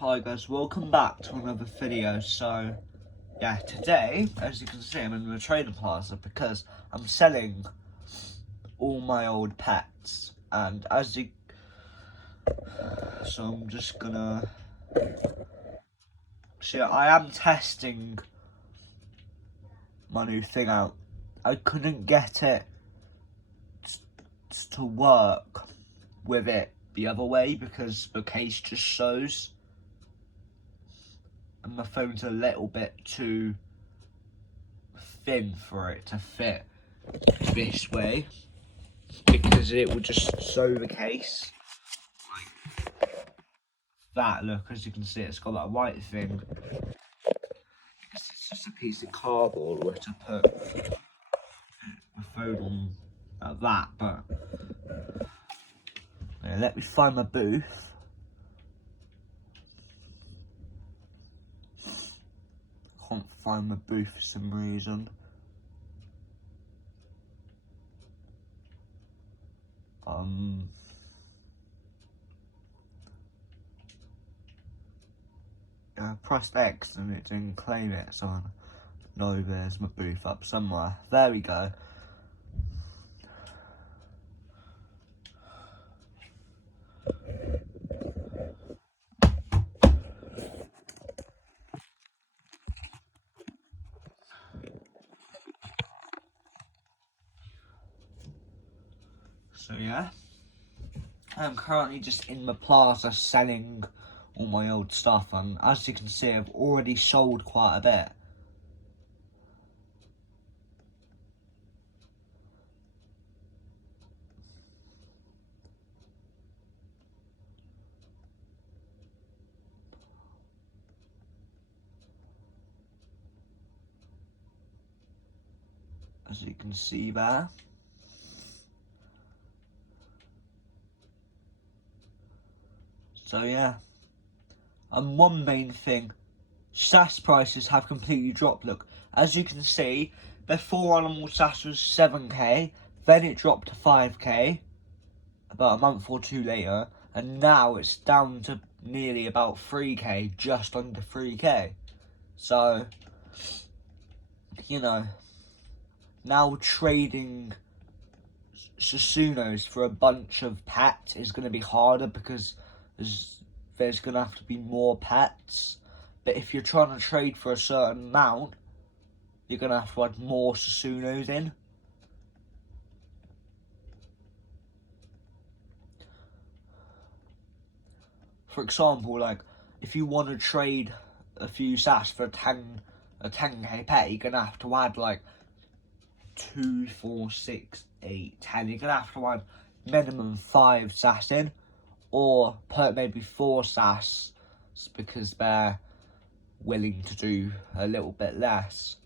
Hi guys, welcome back to another video. So yeah, today, as you can see, I'm in the trading plaza because I'm selling all my old pets, and so I'm just gonna see. I am testing my new thing out. I couldn't get it to work with it the other way because the case just shows. And my phone's a little bit too thin for it to fit this way because it will just show the case like that. Look, as you can see, it's got that white thing. It's just a piece of cardboard where to put the phone on like that. But yeah, let me find my booth. Can't find my booth for some reason. I pressed X and it didn't claim it, so no, there's my booth up somewhere. There we go. So yeah, I'm currently just in the plaza selling all my old stuff, and as you can see, I've already sold quite a bit. As you can see there. So yeah, and one main thing, SAS prices have completely dropped. Look, as you can see, before animal SAS was 7k, then it dropped to 5k about a month or two later, and now it's down to nearly about 3k, just under 3k. So, you know, now trading Susunos for a bunch of pets is going to be harder because there's going to have to be more pets. But if you're trying to trade for a certain amount, you're going to have to add more Susunos in. For example, like, if you want to trade a few SAS for a 10k pet, you're going to have to add like 2, 4, 6, 8, 10. You're going to have to add minimum 5 SAS in, or put maybe 4 SAS because they're willing to do a little bit less.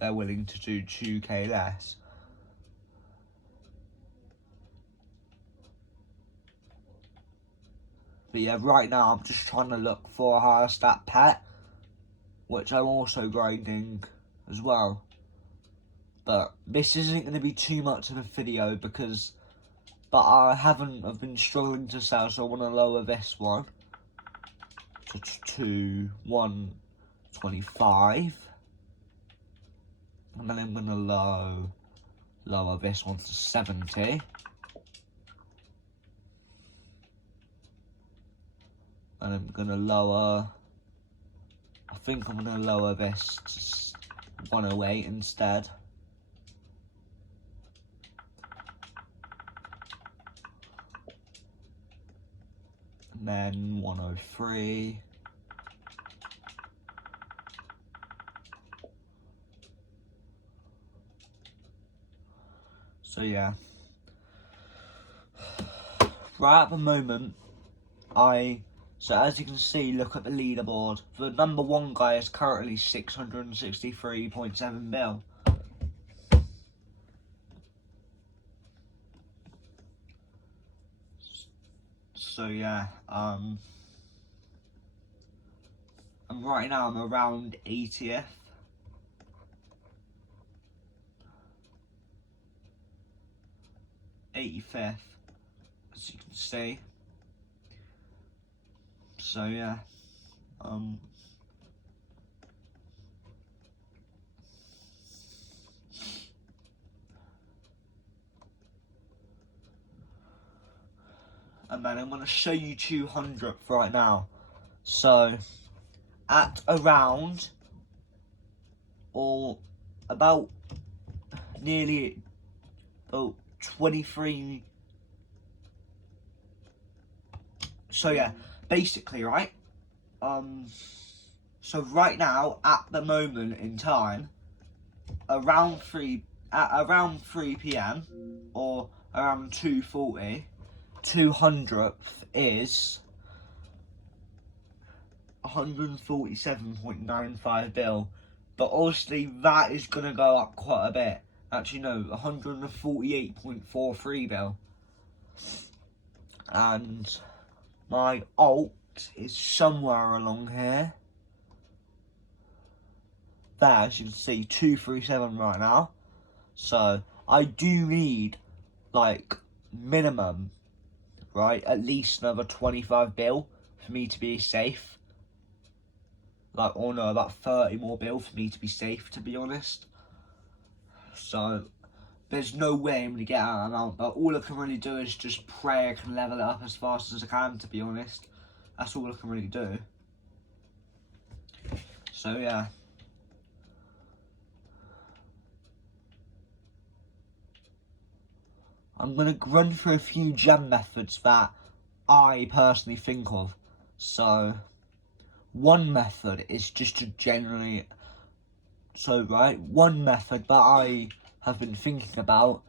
They're willing to do 2k less. But yeah, right now I'm just trying to look for a higher stat pet, which I'm also grinding as well. But this isn't going to be too much of a video because, I've been struggling to sell, so I want to lower this one to 125. And then I'm going to lower this one to 70. And I'm going to I think I'm going to lower this to 108 instead. And then 103. So yeah. Right at the moment, so as you can see, look at the leaderboard. The number one guy is currently 663.7 mil. So yeah, and right now I'm around 80th. 85th. as you can see. So yeah, and then I'm going to show you 200th right now. So at around, or about nearly about 23. So yeah, basically, right, so right now at the moment in time, around 3 p.m. or around 2:40, 200th is 147.95 bill, but obviously that is going to go up quite a bit. Actually no, 148.43 bill. And my alt is somewhere along here. There, as you can see, 237 right now. So I do need, like, minimum, right, at least another 25 bill for me to be safe. Like, or no, about 30 more bill for me to be safe, to be honest. So there's no way I'm going to get out of that amount, but all I can really do is just pray I can level it up as fast as I can, to be honest. That's all I can really do. So yeah. I'm going to run through a few gem methods that I personally think of. So one method is just to generally, one method that I have been thinking about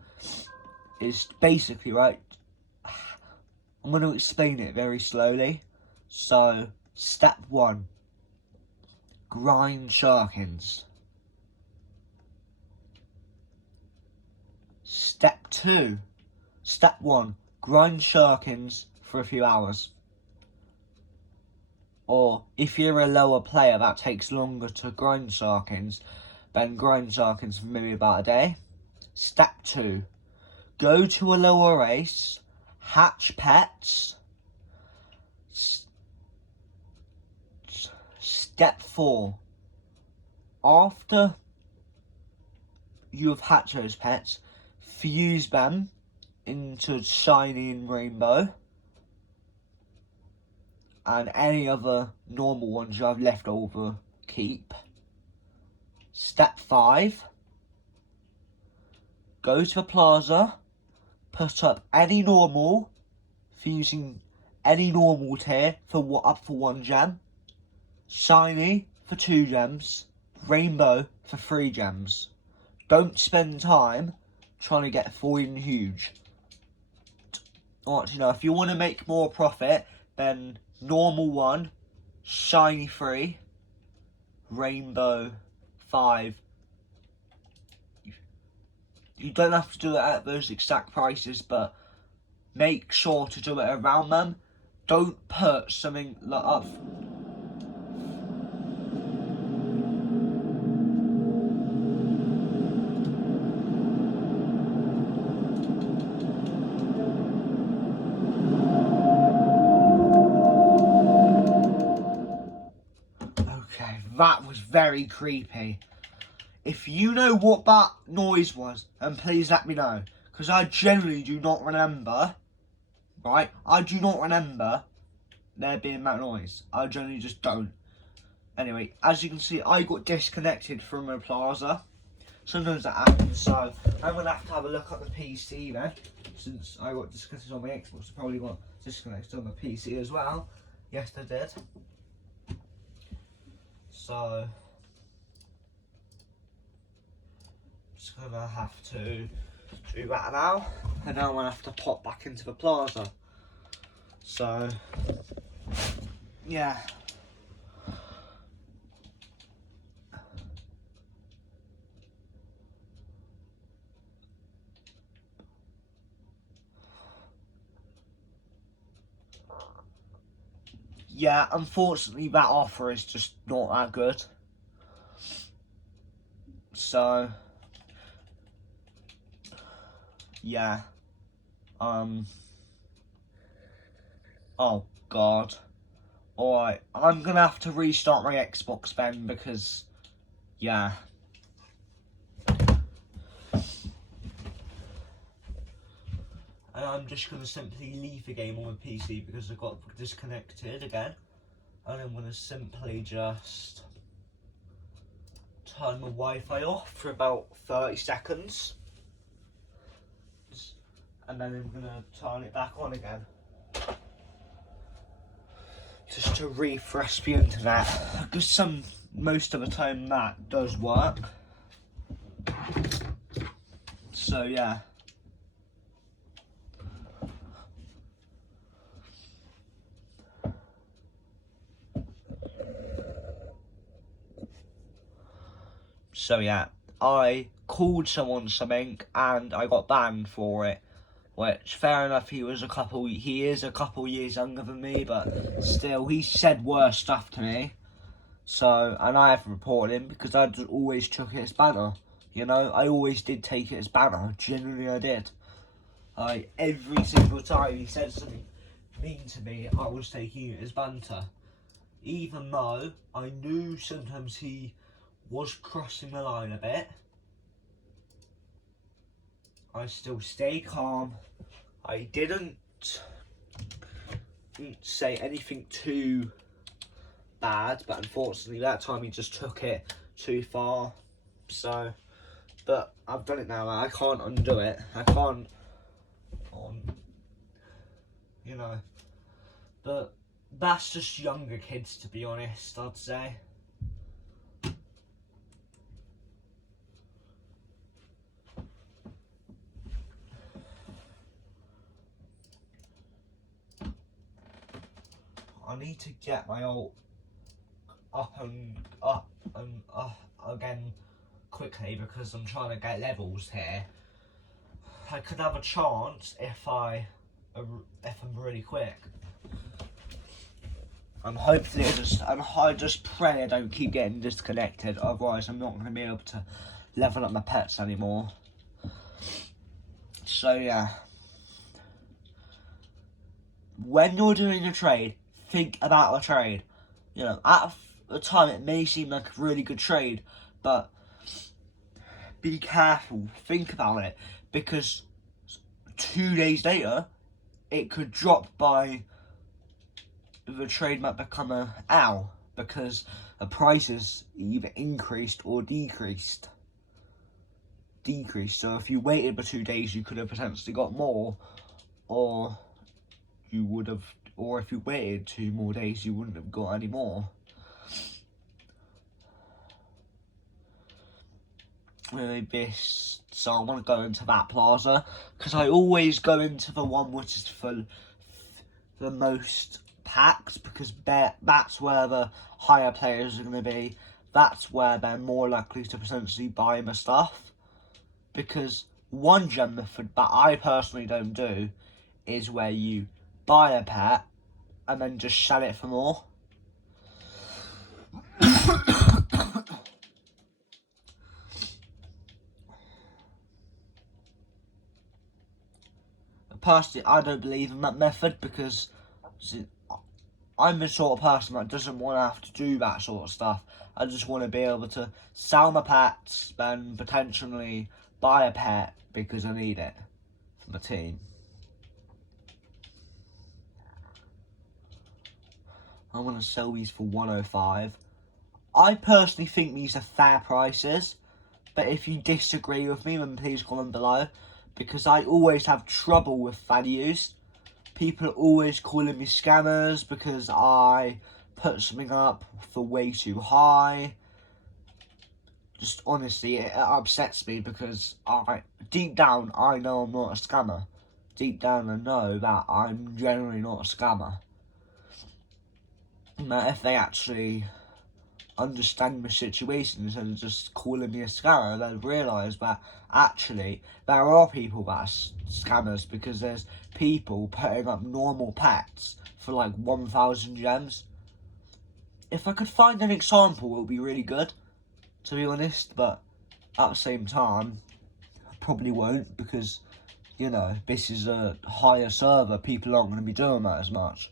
is basically, right, I'm going to explain it very slowly. So step 1, grind Sharkins. Step 1, grind Sharkins for a few hours. Or if you're a lower player that takes longer to grind Sharkins, then grind Sharkins for maybe about a day. Step 2, go to a lower race, hatch pets. Step 4, after you have hatched those pets, fuse them into shiny and rainbow, and any other normal ones you have left over, keep. Step 5, go to the plaza, put up any normal, fusing any normal tier for up for 1 gem, shiny for 2 gems, rainbow for 3 gems. Don't spend time trying to get foil and huge. Or, you know, if you want to make more profit, then normal 1, shiny 3, rainbow 5. You don't have to do it at those exact prices, but make sure to do it around them. Don't put something like up. Okay, that was very creepy. If you know what that noise was, then please let me know. Because I generally do not remember, right? I do not remember there being that noise. I generally just don't. Anyway, as you can see, I got disconnected from the plaza. Sometimes that happens, so I'm going to have a look at the PC then. Since I got disconnected on my Xbox, I probably got disconnected on the PC as well. Yes, I did. So just gonna have to do that now, and now I'm gonna have to pop back into the plaza. So yeah. Yeah, unfortunately that offer is just not that good. So yeah. Oh god. Alright, I'm gonna have to restart my Xbox then because, yeah. And I'm just gonna simply leave the game on my PC because I got disconnected again. And I'm gonna simply just turn my Wi-Fi off for about 30 seconds. And then I'm gonna turn it back on again. Just to refresh the internet. Because most of the time that does work. So yeah. So yeah, I called someone something and I got banned for it. Which, fair enough, he is a couple years younger than me, but still, he said worse stuff to me. So, and I have reported him because I just always took it as banter. You know, I always did take it as banter. Genuinely, I did. Every single time he said something mean to me, I was taking it as banter. Even though I knew sometimes he was crossing the line a bit, I still stayed calm. I didn't say anything too bad, but unfortunately that time he just took it too far. So, but I've done it now. I can't undo it. I can't, you know. But that's just younger kids, to be honest, I'd say. I need to get my ult up again quickly because I'm trying to get levels here. I could have a chance if I'm really quick. I just pray I don't keep getting disconnected. Otherwise, I'm not going to be able to level up my pets anymore. So yeah, when you're doing a trade, think about a trade. You know, at the time it may seem like a really good trade, but be careful. Think about it, because 2 days later, it could drop by. The trade might become a L because the prices either increased or decreased. So if you waited for 2 days, you could have potentially got more, or you would have, or if you waited 2 more days, you wouldn't have got any more. So I want to go into that plaza because I always go into the one which is for the most packs, because that's where the higher players are going to be. That's where they're more likely to potentially buy my stuff. Because one gem method that I personally don't do is where you buy a pet and then just sell it for more. Personally, I don't believe in that method because I'm the sort of person that doesn't want to have to do that sort of stuff. I just want to be able to sell my pets, then potentially buy a pet because I need it for my team. I want to sell these for 105. I personally think these are fair prices, but if you disagree with me, then please comment below, because I always have trouble with values. People are always calling me scammers because I put something up for way too high. Just honestly, it upsets me because deep down, I know I'm not a scammer. Deep down, I know that I'm generally not a scammer. But if they actually understand my situation instead of just calling me a scammer, they'll realise that actually there are people that are scammers, because there's people putting up normal pets for like 1,000 gems. If I could find an example, it would be really good, to be honest, but at the same time, I probably won't, because, you know, this is a higher server, people aren't going to be doing that as much.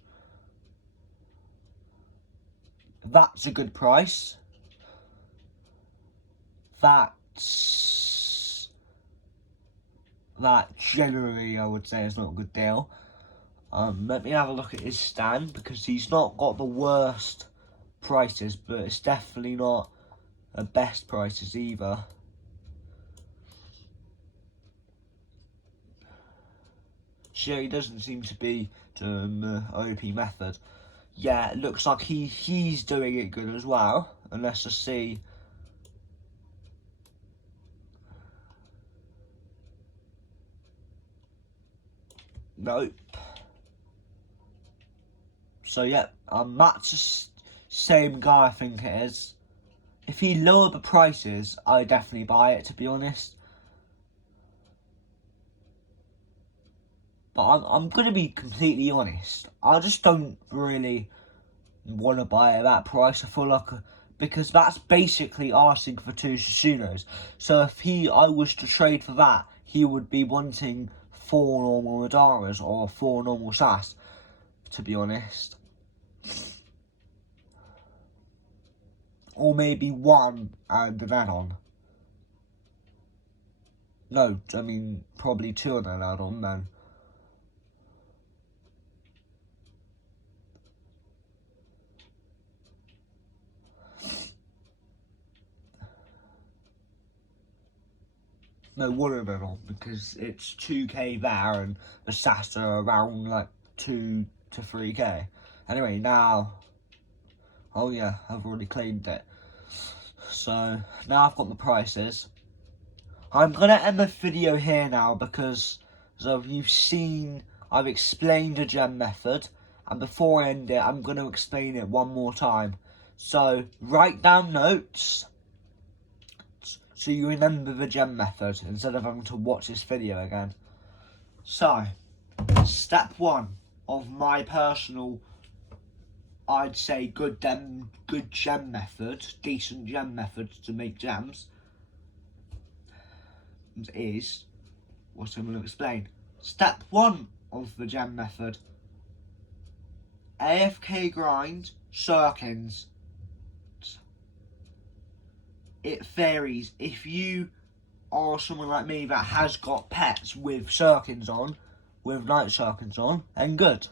That's a good price. That generally I would say is not a good deal. Let me have a look at his stand, because he's not got the worst prices, but it's definitely not the best prices either. So he doesn't seem to be doing the OP method. Yeah, it looks like he's doing it good as well. And let's just see. Nope. So yeah, that's the same guy, I think it is. If he lowered the prices, I'd definitely buy it, to be honest. But I'm going to be completely honest. I just don't really want to buy it at that price. I feel like, because that's basically asking for 2 Susunos. So if I was to trade for that, he would be wanting 4 normal Madaras or 4 normal Sass, to be honest. Or maybe 1 and an add-on. No, I mean, probably 2 and an add-on then. No, 1 and an add-on, because it's 2k there and the Sass are around like 2 to 3k. Anyway, now, oh yeah, I've already claimed it. So now I've got the prices. I'm gonna end the video here now, because as you've seen, I've explained the gem method, and before I end it, I'm gonna explain it one more time. So write down notes so you remember the gem method instead of having to watch this video again. So, step 1 of my personal, I'd say, good gem method, decent gem method to make gems, is what I'm going to explain. Step 1 of the gem method: AFK grind Shurikens. It varies. If you are someone like me that has got pets with Shurikens on, with night Shurikens on, then good.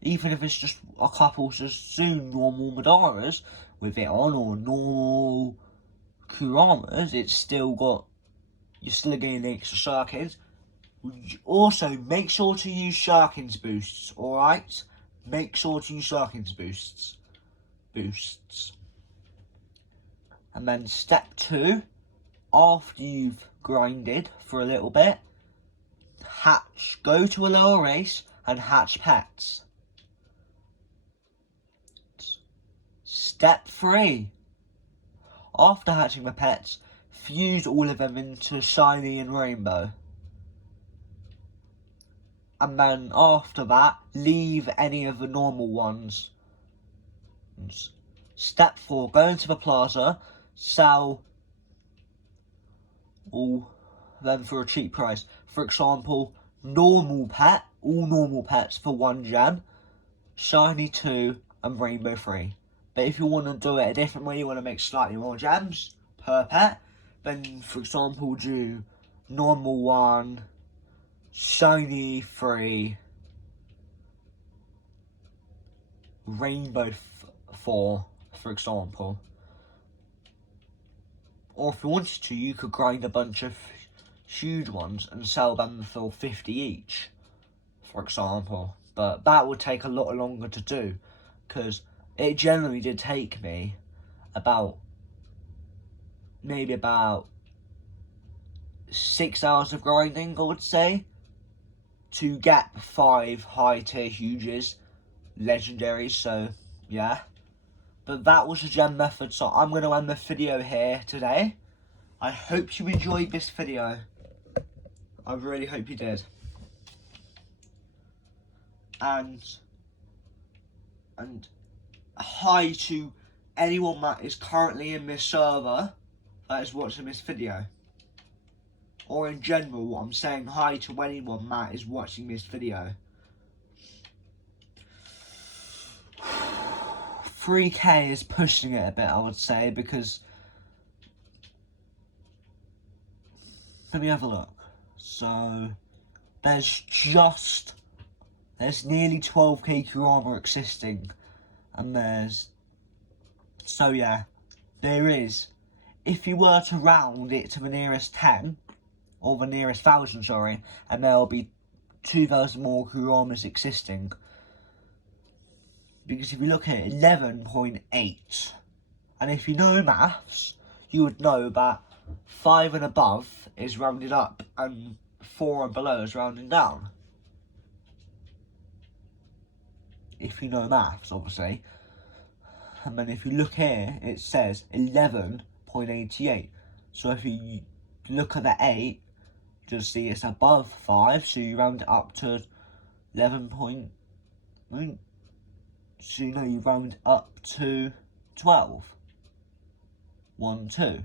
Even if it's just a couple Sassoon normal Madaras with it on, or normal Kuramas, it's still got, you're still getting the extra Shurikens. Also, make sure to use Shurikens boosts, alright? Make sure to use Shurikens boosts. And then step 2, after you've grinded for a little bit, go to a lower race and hatch pets. Step 3, after hatching the pets, fuse all of them into shiny and rainbow. And then after that, leave any of the normal ones. Step 4, go into the plaza, sell all them for a cheap price. For example, normal pet, all normal pets for 1 gem, shiny 2 and rainbow 3. But if you want to do it a different way, you want to make slightly more gems per pet, then for example do normal 1, shiny 3, rainbow 4, for example. Or if you wanted to, you could grind a bunch of huge ones and sell them for 50 each, for example. But that would take a lot longer to do, because it generally did take me maybe about 6 hours of grinding, I would say, to get 5 high tier huges, legendaries. So yeah, but that was the gem method. So I'm going to end the video here today. I hope you enjoyed this video. I really hope you did. And hi to anyone that is currently in this server that is watching this video. Or in general, I'm saying hi to anyone that is watching this video. 3k is pushing it a bit, I would say, because let me have a look. So there's nearly 12k Kurama existing, and so yeah, there is. If you were to round it to the nearest 10, or the nearest 1,000, sorry, and there'll be 2,000 more Kuramas existing. Because if you look at it, 11.8, and if you know maths, you would know that 5 and above is rounded up and 4 and below is rounded down. If you know maths, obviously. And then if you look here, it says 11.88. So if you look at the 8, you'll see it's above 5, so you round it up to 11. So you round up to 12. 1, 2.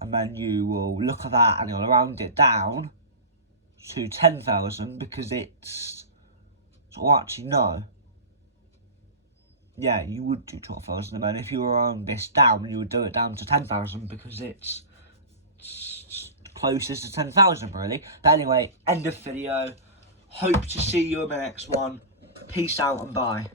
And then you will look at that and you'll round it down to 10,000 because it's... So actually, no. Yeah, you would do 12,000, and then if you were round this down, you would do it down to 10,000 because it's closest to 10,000, really. But anyway, end of video. Hope to see you in the next one. Peace out and bye.